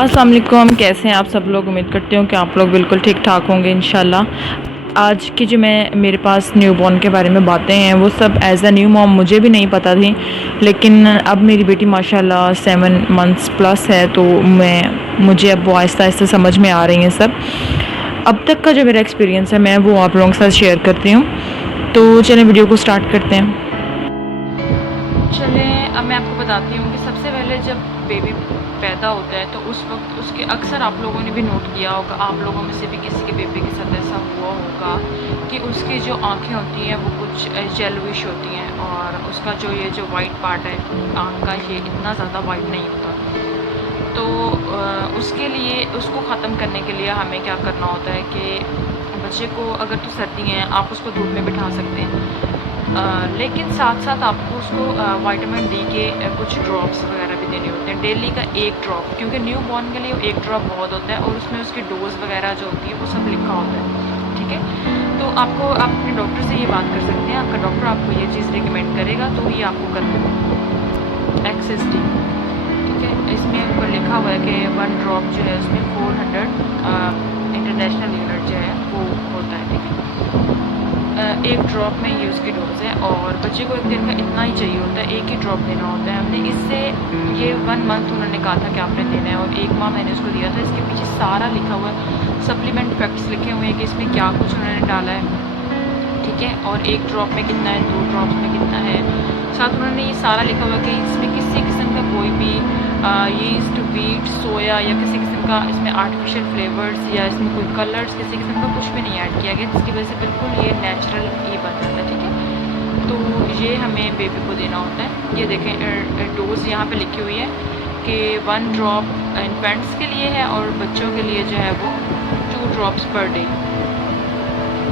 अस्सलाम वालेकुम, कैसे हैं आप सब लोग। उम्मीद करती हूँ कि आप लोग बिल्कुल ठीक ठाक होंगे इंशाल्लाह। आज की जो मेरे पास न्यू बॉर्न के बारे में बातें हैं वो सब एज़ अ न्यू मॉम मुझे भी नहीं पता थी, लेकिन अब मेरी बेटी माशाल्लाह 7 मंथ्स प्लस है, तो मुझे अब वो आहिस्ता आहिस्ता समझ में आ रही हैं सब। अब तक का जो मेरा एक्सपीरियंस है मैं वो आप लोगों के साथ शेयर करती हूँ। तो चलें वीडियो को स्टार्ट करते हैं। चलें, अब मैं आपको बताती हूँ कि सबसे पहले जब बेबी पैदा होता है तो उस वक्त उसके अक्सर आप लोगों ने भी नोट किया होगा, आप लोगों में से भी किसी के बेबी के साथ ऐसा हुआ होगा कि उसकी जो आंखें होती हैं वो कुछ येलोइश होती हैं और उसका जो वाइट पार्ट है आँख का ये इतना ज़्यादा वाइट नहीं होता। तो उसके लिए उसको ख़त्म करने के लिए हमें क्या करना होता है कि बच्चे को अगर तो सर्दी हैं आप उसको धूप में बिठा सकते हैं, लेकिन साथ साथ आपको उसको विटामिन डी के कुछ ड्रॉप्स वगैरह भी देने होते हैं, डेली का 1 ड्रॉप, क्योंकि न्यू बॉर्न के लिए 1 ड्रॉप बहुत होता है और उसमें उसकी डोज वगैरह जो होती है वो सब लिखा होता है। ठीक है, तो आप अपने डॉक्टर से ये बात कर सकते हैं, आपका डॉक्टर आपको ये चीज़ रिकमेंड करेगा तो ही आपको करना है। एक्सेस डी, ठीक है, इसमें ऊपर लिखा हुआ है कि 1 ड्रॉप जो है उसमें 400 इंटरनेशनल यूनिट जो है वो होता है। ठीक है, 1 ड्रॉप में ये उसकी डोज़ है और बच्चे को 1 दिन का इतना ही चाहिए होता है, 1 ही ड्रॉप देना होता है। हमने इससे ये 1 मंथ उन्होंने कहा था कि आपने देना है और 1 माह मैंने उसको दिया था। इसके पीछे सारा लिखा हुआ है, सप्लीमेंट फैक्ट्स लिखे हुए हैं कि इसमें क्या कुछ उन्होंने डाला है। ठीक है, और 1 ड्रॉप में कितना है, 2 ड्रॉप्स में कितना है, साथ उन्होंने ये सारा लिखा हुआ है कि इसमें किसी किस्म का कोई भी यीस्ट, व्हीट, सोया या किसी किस्म का इसमें आर्टिफिशियल फ्लेवर्स या इसमें कोई कलर्स किसी किस्म का कुछ भी नहीं ऐड किया गया, जिसकी वजह से बिल्कुल ये नेचुरल ही बन जाता है। ठीक है, तो ये हमें बेबी को देना होता है। ये देखें डोज यहाँ पे लिखी हुई है कि 1 ड्रॉप इन्फेंट्स के लिए है और बच्चों के लिए जो है वो 2 ड्रॉप्स पर डे।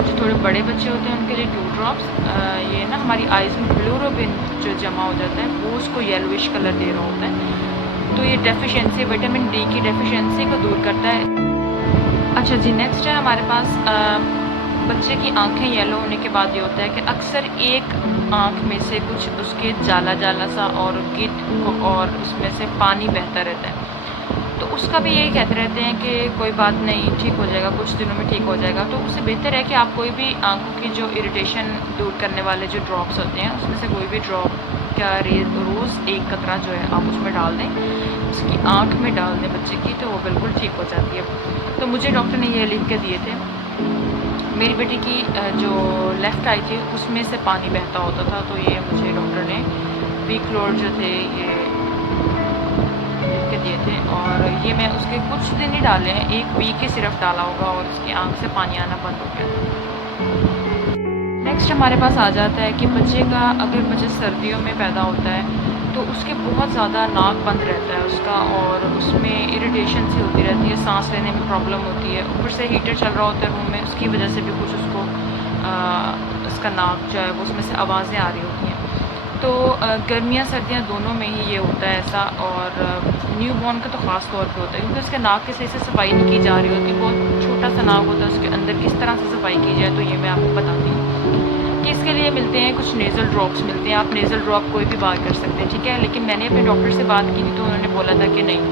जो थोड़े बड़े बच्चे होते हैं उनके लिए 2 ड्रॉप्स। ये ना हमारी आइज़ में ब्लूरोबिन जो जमा हो जाता है वो उसको येलोइश कलर दे रहा होता है, तो ये डेफिशिएंसी विटामिन डी की डेफिशिएंसी को दूर करता है। अच्छा जी, नेक्स्ट है हमारे पास बच्चे की आंखें येलो होने के बाद ये होता है कि अक्सर एक आंख में से कुछ उसके जाला जाला सा और गिट और उसमें से पानी बहता रहता है, तो उसका भी यही कहते रहते हैं कि कोई बात नहीं, ठीक हो जाएगा, कुछ दिनों में ठीक हो जाएगा। तो उससे बेहतर है कि आप कोई भी आंखों की जो इरिटेशन दूर करने वाले जो ड्रॉप्स होते हैं उसमें से कोई भी ड्रॉप का रोज़ 1 कतरा जो है आप उसमें डाल दें, उसकी आंख में डाल दें बच्चे की, तो वो बिल्कुल ठीक हो जाती है। तो मुझे डॉक्टर ने ये लिख के दिए थे। मेरी बेटी की जो लेफ़्ट आई थी उसमें से पानी बहता होता था, तो ये मुझे डॉक्टर ने वीक्लोर जो थे ये के दिए थे और ये मैं उसके कुछ दिन ही डाले हैं, 1 वीक ही सिर्फ डाला होगा और उसकी आंख से पानी आना बंद हो गया। नेक्स्ट हमारे पास आ जाता है कि बच्चे का अगर बच्चा सर्दियों में पैदा होता है तो उसके बहुत ज़्यादा नाक बंद रहता है उसका और उसमें इरिटेशन सी होती रहती है, सांस लेने में प्रॉब्लम होती है, ऊपर से हीटर चल रहा होता है रूम में, उसकी वजह से भी कुछ उसको उसका नाक जो है वो उसमें से आवाज़ें आ रही होती हैं। तो गर्मियाँ सर्दियाँ दोनों में ही ये होता है ऐसा, और न्यू बॉर्न का तो ख़ास तौर पे होता है क्योंकि उसके नाक की सही से सफाई नहीं की जा रही होती, बहुत छोटा सा नाक होता है, उसके अंदर किस तरह से सफाई की जाए तो ये मैं आपको बताती हूँ कि इसके लिए मिलते हैं कुछ नेज़ल ड्रॉप्स मिलते हैं। आप नेज़ल ड्रॉप कोई भी बाय कर सकते हैं, ठीक है, लेकिन मैंने अपने डॉक्टर से बात की थी तो उन्होंने बोला था कि नहीं,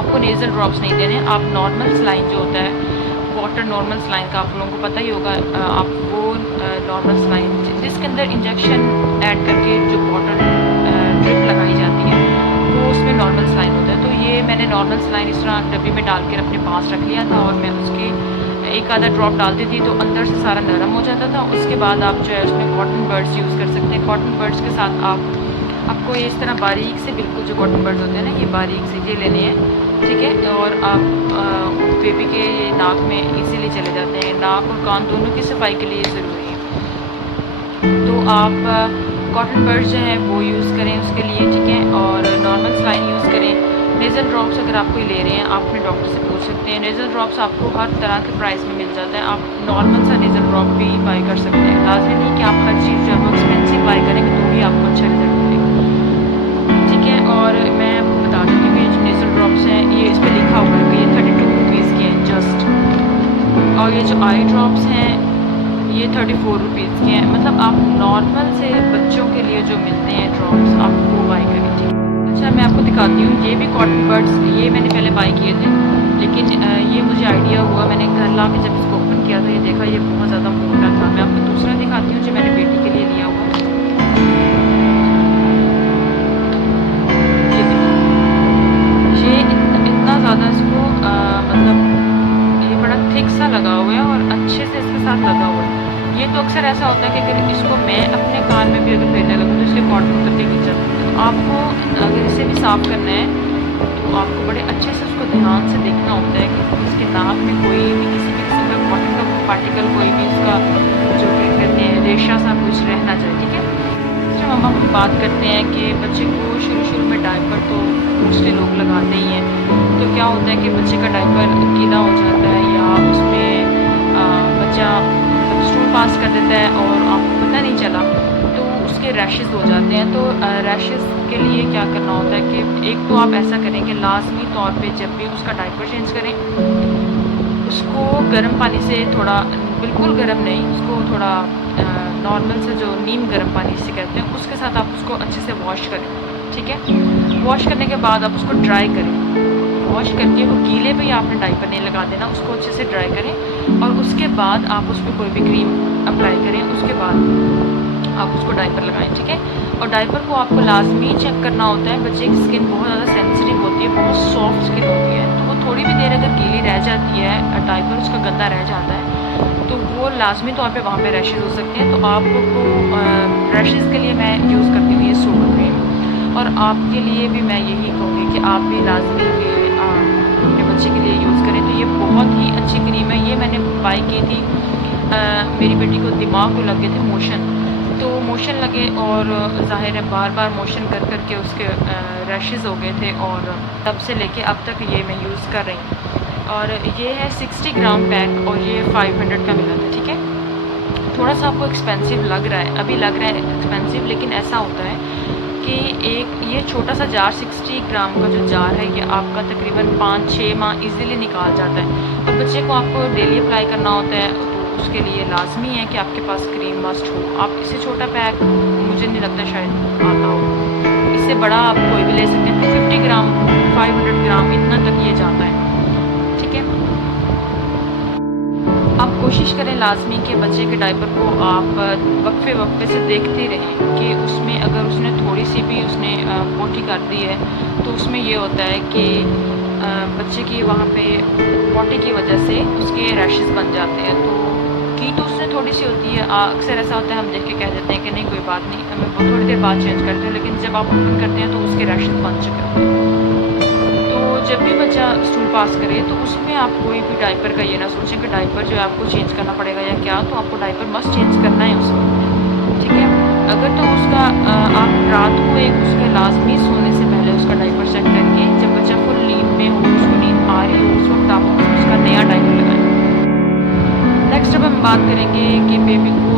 आपको नेज़ल ड्रॉप्स नहीं देने, आप नॉर्मल सलाइन जो होता है वाटर नॉर्मल सलाइन का आप लोगों को पता ही होगा, आप वो नॉर्मल सलाइन जिसके अंदर इंजेक्शन ऐड करके जो वाटर ड्रिप लगाई जाती है वो उसमें नॉर्मल सलाइन होता है। तो ये मैंने नॉर्मल सलाइन इस तरह डब्बी में डाल कर अपने पास रख लिया था और मैं उसके एक आधा ड्रॉप डालती थी तो अंदर से सारा नरम हो जाता था। उसके बाद आप जो है उसमें कॉटन बर्ड्स यूज़ कर सकते हैं। कॉटन बर्ड्स के साथ आपको ये इस तरह बारीक से बिल्कुल जो कॉटन बर्ड्स होते हैं ना, ये बारीक से ये लेने हैं, ठीक है, और आप बेबी के नाक में इजीली चले जाते हैं। नाक और कान दोनों की सफाई के लिए ज़रूरी है, तो आप कॉटन बर्ड्स जो हैं वो यूज़ करें उसके लिए, ठीक है, और नॉर्मल सलाइन यूज़ करें। नेज़ल ड्रॉप्स अगर आप कोई ले रहे हैं आप अपने डॉक्टर से पूछ सकते हैं। नेज़ल ड्रॉप्स आपको हर तरह के प्राइस में मिल जाता है, आप नॉर्मल सा नेज़ल ड्रॉप भी बाई कर सकते हैं, लाजमी नहीं कि आप हर चीज़ जो है वो एक्सपेंसिव बाई करेंगे तो भी आपको अच्छा रिजल्ट मिलेगा, ठीक है। और मैं आपको बता देती हूँ कि जो नेज़ल ड्रॉप्स हैं ये इस पर लिखा हुआ है कि ये 32 रुपीज़ के हैं जस्ट, और ये जो आई ड्रॉप्स हैं ये 34 रुपीज़ के हैं। मतलब आप नॉर्मल से बच्चों के लिए जो मिलते हैं ड्रॉप्स आप वो बाई करें, ठीक है। अच्छा, अच्छा मैं आपको दिखाती हूँ, ये भी कॉटन बड्स, ये मैंने पहले बाई किए थे, लेकिन ये मुझे आइडिया हुआ, मैंने घर ला के जब इसको ओपन किया तो ये देखा ये बहुत ज़्यादा मोटा था। मैं आपको दूसरा दिखाती हूँ जो मैंने बेटी के लिए लिया हुआ। ये देखो, ये इतना ज़्यादा इसको मतलब ये बड़ा थिक सा लगा हुआ है और अच्छे से इसके साथ लगा हुआ है। ये तो अक्सर ऐसा होता है कि अगर इसको मैं अपने कान में भी अगर पहनने लगूँ तो इसके कॉटन उतर के नीचे जाता है। तो आपको अगर इसे भी साफ़ करना है तो आपको बड़े अच्छे से उसको ध्यान से देखना होता है कि इसके नाक में कोई भी किसी भी किस्म का कॉटन का पार्टिकल, कोई भी इसका जो क्या कहते हैं रेशा सा कुछ रह ना जाए, ठीक है। जब हम बात करते हैं कि बच्चे को शुरू में डायपर तो मोस्टली लोग लगाते ही हैं, तो क्या होता है कि बच्चे का डायपर गीला हो जाता है या उसमें बच्चा मतलब स्टूल पास कर देता है और आपको पता नहीं चला, तो उसके रैशेस हो जाते हैं। तो रैशेस के लिए क्या करना होता है कि एक तो आप ऐसा करें कि लाजमी तौर पे जब भी उसका डायपर चेंज करें, उसको गर्म पानी से थोड़ा, बिल्कुल गर्म नहीं, उसको थोड़ा नॉर्मल से जो नीम गर्म पानी जिसे कहते हैं उसके साथ आप उसको अच्छे से वॉश करें, ठीक है। वॉश करने के बाद आप उसको ड्राई करें, वॉश करके वो गीले पे ही आपने डायपर नहीं लगा देना, उसको अच्छे से ड्राई करें और उसके बाद आप उस पर कोई भी क्रीम अप्लाई करें, उसके बाद आप उसको डायपर लगाएं, ठीक है। और डायपर को आपको लाजमी चेक करना होता है, बच्चे की स्किन बहुत ज़्यादा सेंसिटिव होती है, बहुत सॉफ्ट स्किन होती है, तो वो थोड़ी भी देर अगर गीली रह जाती है, डायपर उसका गंदा रह जाता है, तो वो लाजमी तौर पे वहाँ पे रैशेज़ हो सकते हैं। तो आपको रैशेज़ के लिए मैं यूज़ करती हूँ ये सोडो क्रीम, और आपके लिए भी मैं यही कहूँगी कि आप भी लाजमी ये अपने बच्चे के लिए यूज़ करें। तो ये बहुत ही अच्छी क्रीम है, ये मैंने बाई की थी, मेरी बेटी को दिमाग को लगे थे मोशन, तो मोशन लगे और ज़ाहिर है बार बार मोशन कर कर के उसके रैशेज़ हो गए थे, और तब से लेके अब तक ये मैं यूज़ कर रही हूँ। और ये है 60 ग्राम पैक और ये 500 का मिला था, ठीक है। थोड़ा सा आपको एक्सपेंसिव लग रहा है, अभी लग रहा है एक्सपेंसिव, लेकिन ऐसा होता है कि एक ये छोटा सा जार 60 ग्राम का जो जार है ये आपका तकरीबन 5-6 माह इजीली निकाल जाता है। और बच्चे को आपको डेली अप्लाई करना होता है, तो उसके लिए लाजमी है कि आपके पास क्रीम मस्ट हो। आप इससे छोटा पैक मुझे नहीं लगता शायद आता हो, इससे बड़ा आप कोई भी ले सकते हैं। 250 ग्राम 500 ग्राम इतना तक ये जाता है, ठीक है। आप कोशिश करें लाजमी कि बच्चे के डायपर को आप वक्फे वक्फे से देखते रहें कि उसमें अगर उसने थोड़ी सी भी उसने पोटी कर दी है, तो उसमें ये होता है कि बच्चे की वहाँ पे पोटी की वजह से उसके रैशेस बन जाते हैं। तो की तो उसने थोड़ी सी होती है, अक्सर ऐसा होता है हम देख के कह देते हैं कि नहीं कोई बात नहीं, हमें वो थोड़ी देर बाद चेंज करते हैं, लेकिन जब आप ओपन करते हैं तो उसके रैशेस बन चुके होते हैं। तो जब भी बच्चा स्टूल पास करे तो उसमें आप कोई भी डायपर का ये ना सोचें कि डायपर जो है आपको चेंज करना पड़ेगा या क्या, तो आपको डायपर मस्ट चेंज करना है उस वक्त, ठीक है। अगर तो उसका आप रात को एक उसके लाजमी सोने से पहले उसका डायपर चेक करिए, जब बच्चा फुल नींद में हो, उसको नींद आ रही हो, उस वक्त आप उसका नया डायपर लगाएं। नेक्स्ट अब हम बात करेंगे कि बेबी को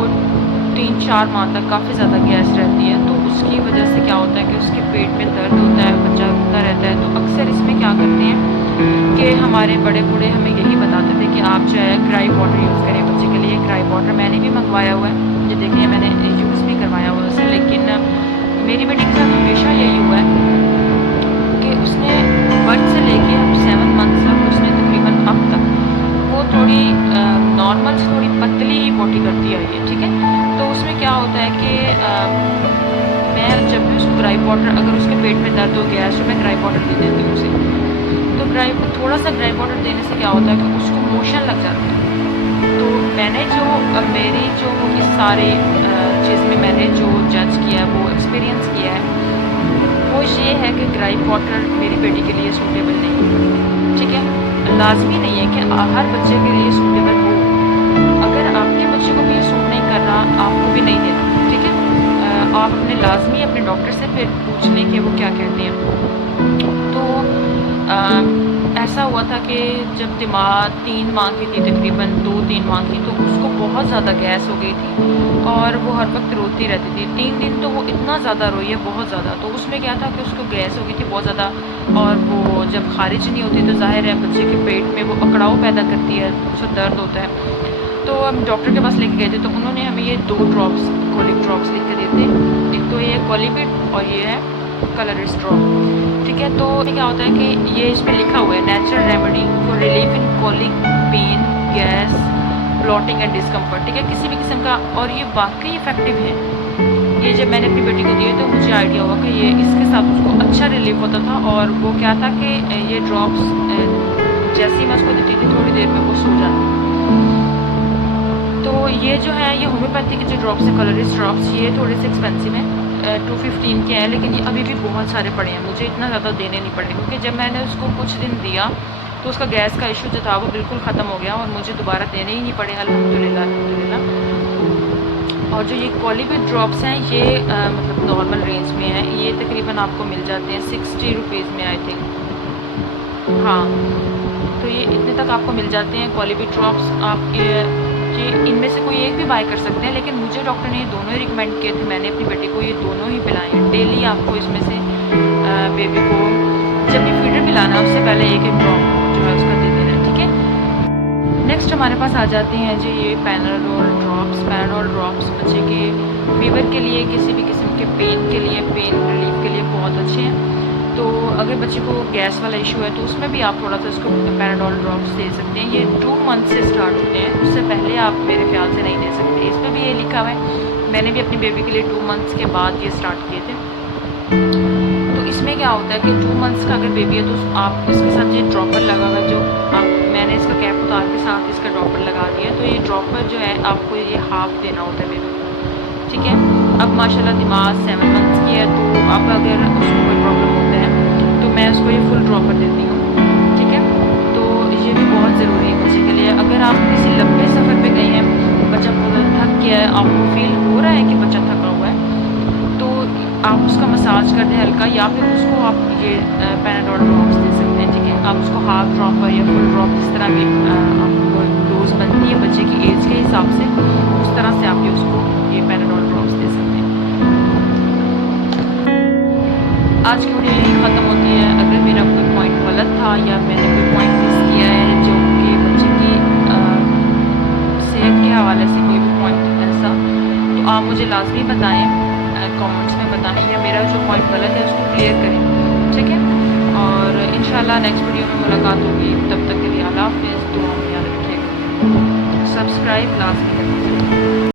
3-4 माह तक काफ़ी ज़्यादा गैस रहती है, तो उसकी वजह से क्या होता है कि उसके पेट में दर्द होता है, बच्चा रोता रहता है। तो अक्सर इसमें क्या करते हैं कि हमारे बड़े बूढ़े हमें यही बताते थे कि आप जो है क्राई वाटर यूज़ करें बच्चे के लिए। क्राई वाटर मैंने भी मंगवाया हुआ है, ये देखिए मैंने यूज़ भी करवाया हुआ है उसे, लेकिन मेरी बेटी के साथ हमेशा यही हुआ है कि उसने बर्थ से लेके 7 मंथ तक उसने तकरीबन अब तक वो थोड़ी नॉर्मल से थोड़ी पतली ही पोटी करती आई है, ठीक है। तो उसमें क्या होता है कि मैं जब भी उसको ग्राई वाटर, अगर उसके पेट में दर्द हो गया है तो मैं ग्राई वाटर दे देती हूँ उसे। तो थोड़ा सा ग्राई वाटर देने से क्या होता है कि उसको मोशन लग जाता है। तो मैंने जो मेरी जो इस सारे चीज़ में मैंने जो जज किया है, वो एक्सपीरियंस किया है, वो ये है कि ग्राई वाटर मेरी बेटी के लिए सूटेबल नहीं है, ठीक है। लाजमी नहीं है कि हर बच्चे के लिए सूटेबल हो, अगर आपके बच्चे को भी ये सूट नहीं कर रहा, आपको भी नहीं देना, ठीक है। आप अपने लाजमी अपने डॉक्टर से फिर पूछ लें कि वो क्या कहते हैं। तो ऐसा हुआ था कि जब दिमाग 3 माह की थी, तकरीबन 2-3 माह की, तो उसको बहुत ज़्यादा गैस हो गई थी और वो हर वक्त रोती रहती थी। 3 दिन तो वो इतना ज़्यादा रोई है, बहुत ज़्यादा। तो उसमें क्या था कि उसको गैस हो गई थी बहुत ज़्यादा, और वो जब खारिज नहीं होती तो ज़ाहिर है बच्चे के पेट में वो अकड़ाव पैदा करती है, उसको दर्द होता है। तो हम डॉक्टर के पास लेके गए थे, तो उन्होंने हमें ये 2 ड्रॉप्स कोलिक ड्रॉप्स लिख के दिए थे। एक तो ये कोलिबिट और ये है कलरलेस ड्रॉप, ठीक है। तो क्या होता है कि ये इसमें लिखा हुआ है natural remedy for relief in colic, pain, gas, bloating and discomfort, ठीक है, किसी भी किस्म का। और ये वाकई इफ़ेक्टिव है। ये जब मैंने अपनी बेटी को दिए तो मुझे आइडिया हुआ कि ये इसके साथ उसको अच्छा रिलीफ होता था। और वो क्या था कि ये ड्रॉप्स जैसे ही मैं उसको देती थी थोड़ी देर में वो सो जाती। तो ये जो है ये होम्योपैथी के जो ड्रॉप्स हैं, कलरलेस ड्रॉप्स, ये थोड़े से एक्सपेंसिव हैं, 215 के हैं, लेकिन ये अभी भी बहुत सारे पड़े हैं, मुझे इतना ज़्यादा देने नहीं पड़े, क्योंकि जब मैंने उसको कुछ दिन दिया तो उसका गैस का इशू जो था वो बिल्कुल ख़त्म हो गया और मुझे दोबारा देने ही नहीं पड़े, अल्हम्दुलिल्लाह अल्हम्दुलिल्लाह। और जो ये कॉलीविट ड्रॉप्स हैं ये मतलब नॉर्मल रेंज में हैं, ये तकरीबन आपको मिल जाते हैं 60 रुपीज़ में, आई थिंक, हाँ। तो ये इतने तक आपको मिल जाते हैं कॉलीविट ड्रॉप्स। आप ये इनमें से कोई एक भी बाय कर सकते हैं, लेकिन मुझे डॉक्टर ने ये दोनों ही रिकमेंड किए थे, मैंने अपनी बेटी को ये दोनों ही पिलाए हैं। डेली आपको इसमें से बेबी को जब भी फीडर पिलाना है उससे पहले एक ड्रॉप जो है उसका दे देना है, ठीक है। नेक्स्ट हमारे पास आ जाते हैं जी ये पैनाडोल ड्रॉप्स। पैनाडोल ड्रॉप्स बच्चे के फीवर के लिए, किसी भी किस्म के पेन के लिए, पेन रिलीफ के लिए बहुत अच्छे हैं। तो अगर बच्चे को गैस वाला इशू है तो उसमें भी आप थोड़ा सा उसको पैनाडोल ड्रॉप्स दे सकते हैं। ये 2 मंथ से स्टार्ट होते हैं, उससे पहले आप मेरे ख्याल से नहीं दे सकते। इसमें भी ये लिखा हुआ है, मैंने भी अपनी बेबी के लिए 2 मंथ्स के बाद ये स्टार्ट किए थे। तो इसमें क्या होता है कि 2 मंथ्स का अगर बेबी है तो आप इसके साथ ये ड्रॉपर लगा हुआ है, जो आप मैंने इसका कैप उतार के साथ इसका ड्रॉपर लगा दिया। तो ये ड्रॉपर जो है आपको ये हाफ देना होता है बेबी को, ठीक है। अब माशाल्लाह दिमाग 7 मंथ्स की है, तो अब अगर उसको कोई प्रॉब्लम होता है तो मैं उसको ये फुल ड्रॉपर देती हूँ, ठीक है। तो ये भी बहुत ज़रूरी है बच्चे के लिए। अगर आप किसी लंबे सफ़र पे गए हैं, बच्चा बहुत थक गया है, आपको फील हो रहा है कि बच्चा थका हुआ है, तो आप उसका मसाज कर दें हल्का, या फिर उसको आप ये पैनाडोल ड्रॉप्स दे सकते हैं, ठीक है। आप उसको हाफ ड्रॉपर या फुल ड्रॉप जिस तरह भी आपको डोज बनती है बच्चे की एज के हिसाब से, उस तरह से आप ये उसको ये पैनाडोल ड्रॉप्स दे सकते हैं। आज की वीडियो यही ख़त्म होती है। अगर मेरा कोई पॉइंट गलत था या मैंने कोई पॉइंट मिस किया है जो कि बच्चे की सेहत के हवाले से कोई भी पॉइंट ऐसा, तो आप मुझे लाजमी बताएं, कमेंट्स में बताएं, या मेरा जो पॉइंट गलत है उसको क्लियर करें, ठीक है। और इंशाल्लाह नेक्स्ट वीडियो में मुलाकात होगी, तब तक के लिए अल्लाह हाफ़िज़, दुआ में याद रखिएगा, सब्सक्राइब लाजमी करें।